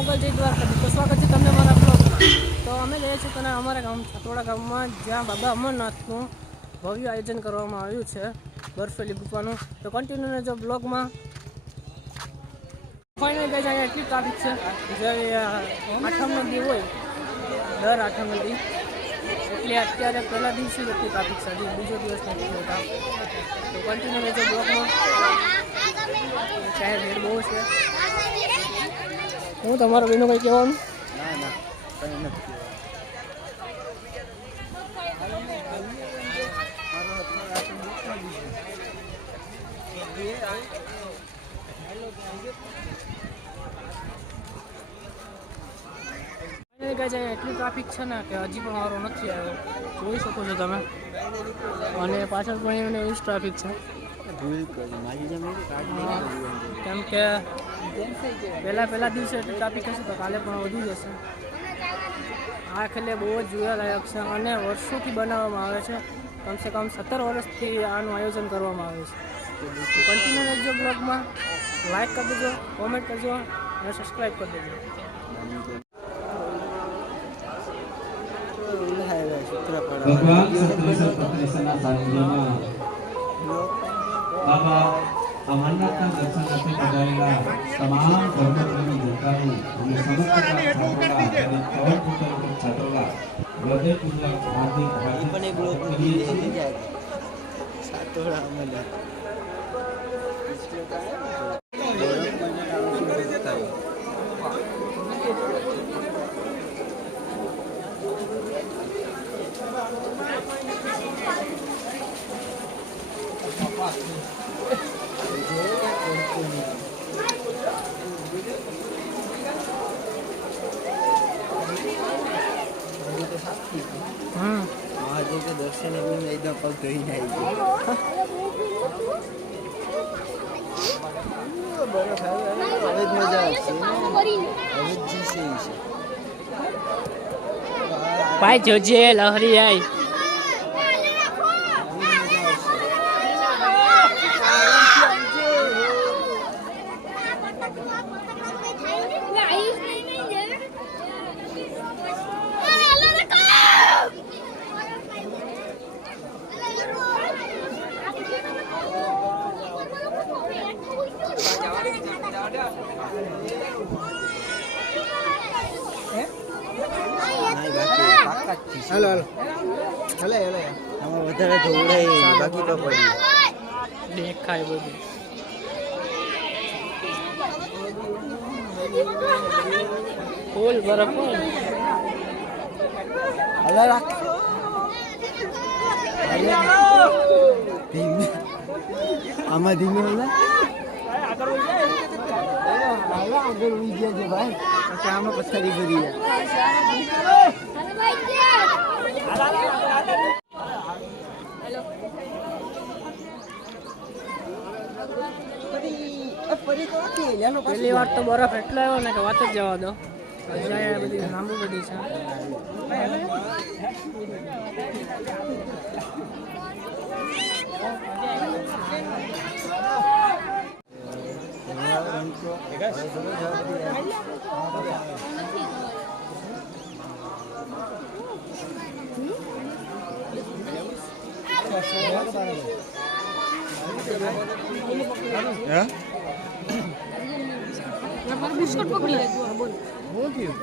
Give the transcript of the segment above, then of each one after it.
મોગલજી દ્વારા તો સ્વાગત છે તમને મારા બ્લોગમાં। તો અમે જઈએ છીએ તને અમારા ગામ છાતોડા ગામમાં, જ્યાં બાબા અમરનાથનું ભવ્ય આયોજન કરવામાં આવ્યું છે બર્ફેલી ગુફાનું। તો કન્ટિન્યુ રહેજો બ્લોગમાં। ફાઇનલ ગઈ જાય એટલી ટ્રાફિક છે, જે આઠમનો દી હોય દર આઠમનો દી, એટલે અત્યારે પહેલા દિવસે જ એટલી ટ્રાફિક છે, હજી બીજો દિવસ નથી હોતા। તો કન્ટિન્યુ રહેજો બ્લોગમાં। ચાહે ભીડ બહુ છે। હું તમારો બેનો કંઈ કહેવાનું? ના ના કંઈ નથી એટલી ટ્રાફિક છે ને કે હજી પણ વારો નથી આવ્યો, જોઈ શકો છો તમે। અને પાછળ પણ એને એવી જ ટ્રાફિક છે, કેમ કે પહેલા દિવસે એટલી ટ્રાફિક હશે તો કાલે પણ વધુ જ હશે। આ ખેલે બહુ જ જોવાલાયક છે અને વર્ષોથી બનાવવામાં આવે છે, કમસે કમ 17 વર્ષથી આનું આયોજન કરવામાં આવે છે। કન્ટિન્યુ રહેજો બ્લોગમાં, લાઈક કરી દેજો, કોમેન્ટ કરજો અને સબસ્ક્રાઈબ કરી દેજો। ભગવાન સત્રેશ્વર પત્રેશ્વરના સાનિધ્યમાં બાબા અમરનાથના દર્શન અર્થે પધારેલા તમામ ધર્મપ્રેમી જનતાનું અને સમસ્ત છાત્રોલા હૃદયપૂર્વક હાર્દિક કરીએ છીએ। महादेव के दर्शन में एकदम पग धोई नहीं मजा ભાઈ જોજે લહરી આઈ। हेलो हेलो हेलो हेलो हम વધારે ધોળાઈ બાકી તો પડી દેખાય બધું। ફૂલ બરફ હલા રાખ ધીમે આમાં ધીમે હલા આગળ ઉઈ ગયા છે ભાઈ, પછી આમાં પથ્થરી ભરી પહેલી વાર તો બરફ એટલો આવ્યો ને કે વાત જ જવા દો। બધી લાંબુ બધી છે। બિસ્કટ પકડી લીધું, બોલ બોલ ક્યું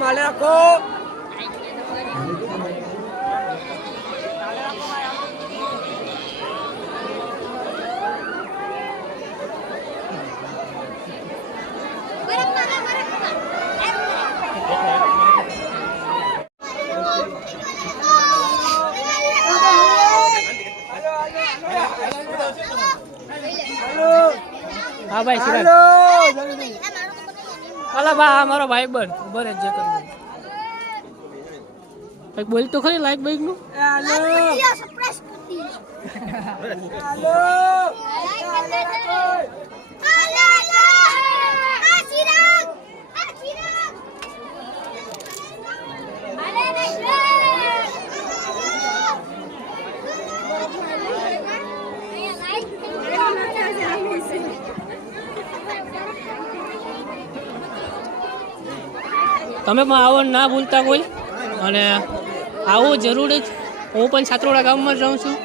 માલે રાખો। ભાઈ સિરાજ અલા બા આ મારો ભાઈ બન ઉભો રહે જે કર ભાઈ બોલ તો ખરી લાઈક બાઈક નું તમે પણ આવો ના ભૂલતા કોઈ અને આવો જરૂર જ હું પણ છાત્રોડા ગામમાં જ રહું છું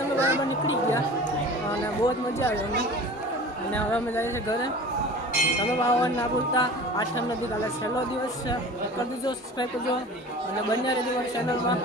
અમે બરાબર નીકળી ગયા અને બહુ જ મજા આવી અમને અને હવે અમે જઈએ છીએ ઘરે તમે આવવાનું ના ભૂલતા 8મ દી કાલે છેલ્લો દિવસ છે કરી દીજો સબસ્ક્રાઈબ કરજો અને બન્યા રહેજો મારી ચેનલમાં